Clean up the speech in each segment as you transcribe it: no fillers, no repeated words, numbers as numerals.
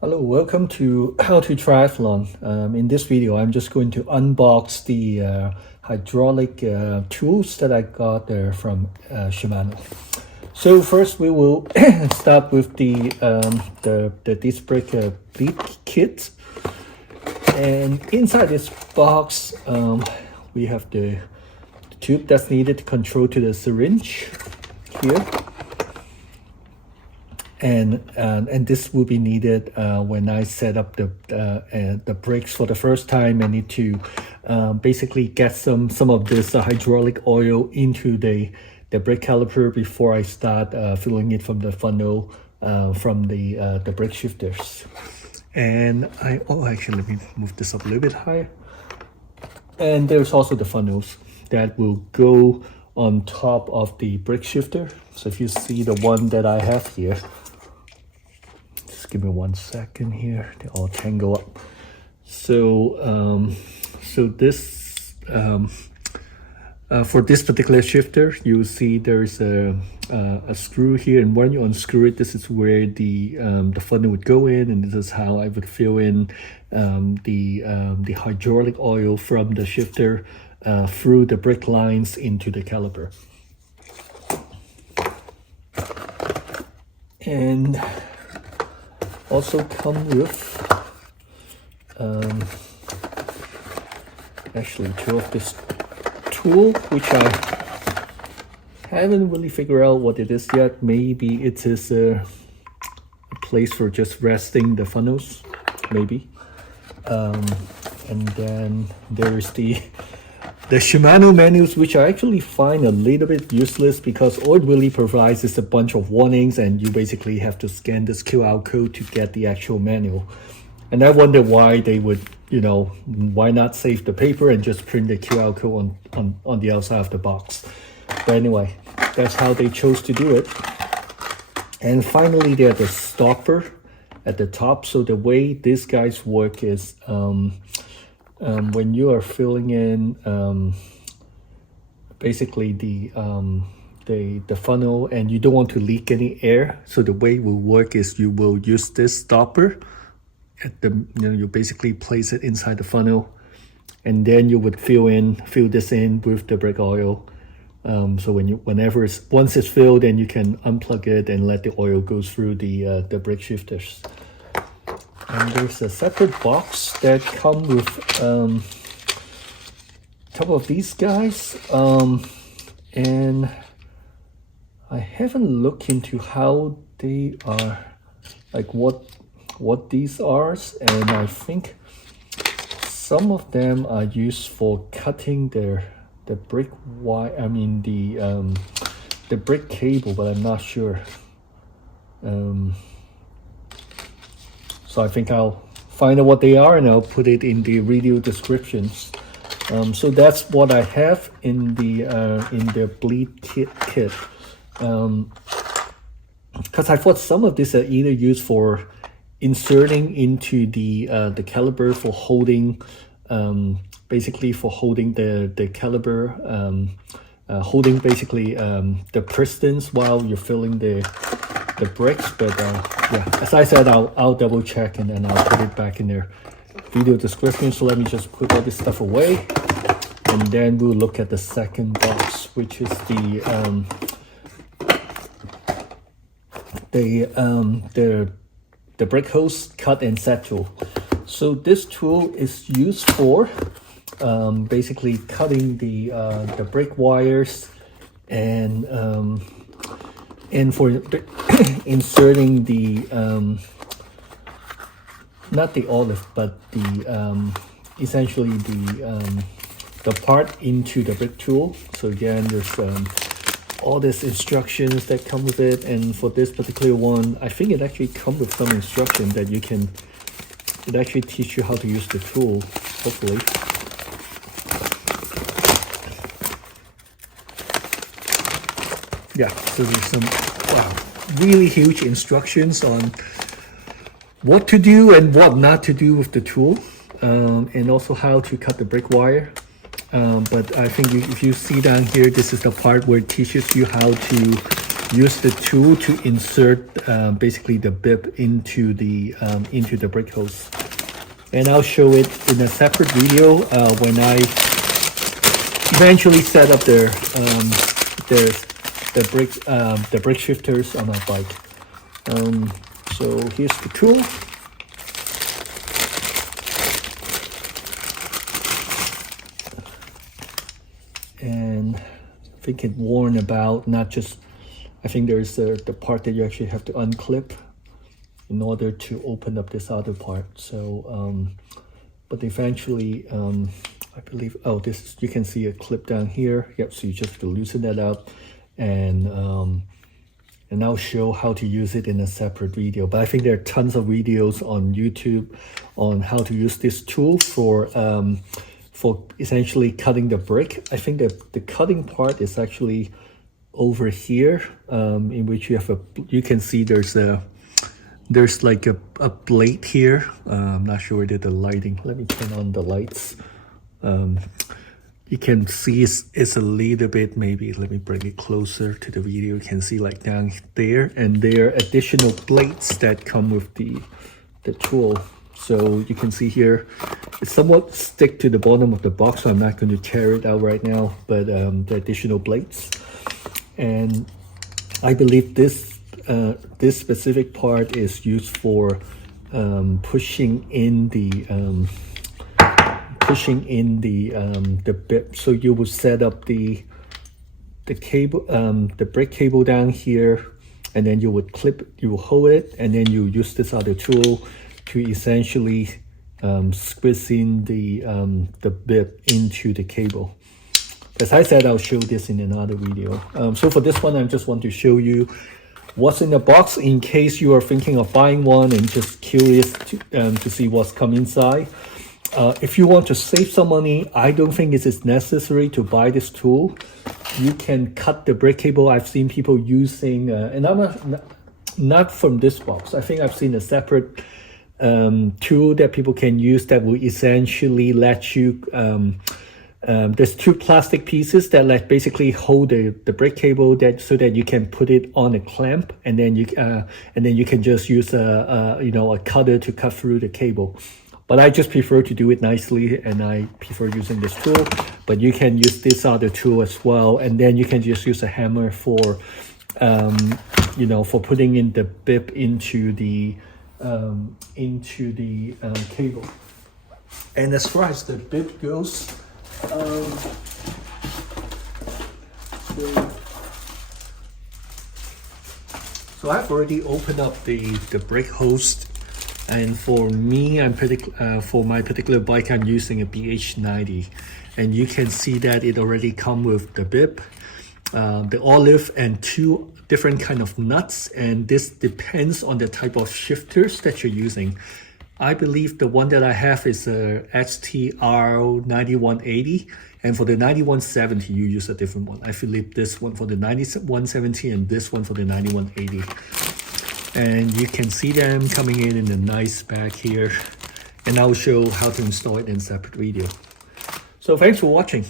Hello, welcome to How to Triathlon. In this video, I'm just going to unbox the hydraulic tools that I got from Shimano. So first, we will start with the disc brake bleed kit, and inside this box, we have the tube that's needed to control to the syringe here. And this will be needed when I set up the brakes for the first time. I need to basically get some of this hydraulic oil into the brake caliper before I start filling it from the funnel from the brake shifters. And actually, let me move this up a little bit higher. And there's also the funnels that will go on top of the brake shifter. So if you see the one that I have here, just give me 1 second here, they all tangle up. So this for this particular shifter, you see there's a screw here, and when you unscrew it, this is where the funnel would go in, and this is how I would fill in the hydraulic oil from the shifter through the brake lines into the caliper. And also come with actually two of this tool, which I haven't really figured out what it is yet. Maybe it is a place for just resting the funnels, maybe. And then there's the Shimano manuals, which I actually find a little bit useless because all it really provides is a bunch of warnings, and you basically have to scan this QR code to get the actual manual. And I wonder why they would, why not save the paper and just print the QR code on the outside of the box. But anyway, that's how they chose to do it. And finally, there's the stopper at the top. So the way these guys work is when you are filling in basically the funnel, and you don't want to leak any air, so the way it will work is you will use this stopper at the you basically place it inside the funnel, and then you would fill this in with the brake oil. So once it's filled, then you can unplug it and let the oil go through the brake shifters. And there's a separate box that comes with a couple of these guys. And I haven't looked into how they are, like what these are. And I think some of them are used for cutting the brake wire. I mean the brake cable, but I'm not sure. So I think I'll find out what they are, and I'll put it in the video descriptions. So that's what I have in the bleed kit. Because I thought some of these are either used for inserting into the caliper for holding, basically for holding the caliper, holding basically the pistons while you're filling the brakes. But yeah, as I said, I'll double check, and then I'll put it back in their video description. So let me just put all this stuff away, and then we'll look at the second box, which is the brake hose cut and set tool. So this tool is used for basically cutting the brake wires, and for inserting the not the olive, but the essentially the part into the brake tool. So again, there's all these instructions that come with it, and for this particular one, I think it actually comes with some instruction that it actually teach you how to use the tool, hopefully. Yeah, so there's some really huge instructions on what to do and what not to do with the tool, and also how to cut the brake wire. But I think if you see down here, this is the part where it teaches you how to use the tool to insert basically the bib into the brake hose. And I'll show it in a separate video when I eventually set up the brake shifters on my bike. So here's the tool. And I think it warned about not just, I think there's the part that you actually have to unclip in order to open up this other part. So, but eventually, I believe, oh, this, you can see a clip down here. Yep, so you just have to loosen that up, and I'll show how to use it in a separate video. But I think there are tons of videos on YouTube on how to use this tool for essentially cutting the brake. I think that the cutting part is actually over here, in which you can see there's like a blade here. I'm not sure that the lighting, let me turn on the lights. You can see it's a little bit, maybe let me bring it closer to the video. You can see like down there, and there are additional blades that come with the tool. So you can see here, it's somewhat stick to the bottom of the box, so I'm not going to tear it out right now, but the additional blades. And I believe this specific part is used for pushing in the bib. So you will set up the cable, the brake cable down here, and then you would hold it, and then you use this other tool to essentially squeeze in the bib into the cable. As I said, I'll show this in another video. So for this one, I just want to show you what's in the box in case you are thinking of buying one and just curious to see what's come inside. If you want to save some money, I don't think it is necessary to buy this tool. You can cut the brake cable. I've seen people using, and I'm not from this box. I think I've seen a separate tool that people can use that will essentially let you, there's two plastic pieces that basically hold the brake cable so that you can put it on a clamp, and then you can just use a cutter to cut through the cable. But I just prefer to do it nicely, and I prefer using this tool. But you can use this other tool as well, and then you can just use a hammer for putting in the bib into the cable. And as far as the bib goes, so I've already opened up the brake hose, and for me, for my particular bike, I'm using a BH90, and you can see that it already comes with the bib, the olive, and two different kind of nuts, and this depends on the type of shifters that you're using. I believe the one that I have is a XTR 9180, and for the 9170 you use a different one. I believe this one for the 9170 and this one for the 9180. And you can see them coming in a nice bag here, and I'll show how to install it in a separate video. So thanks for watching,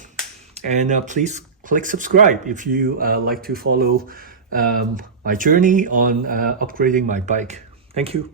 and please click subscribe if you like to follow my journey on upgrading my bike. Thank you.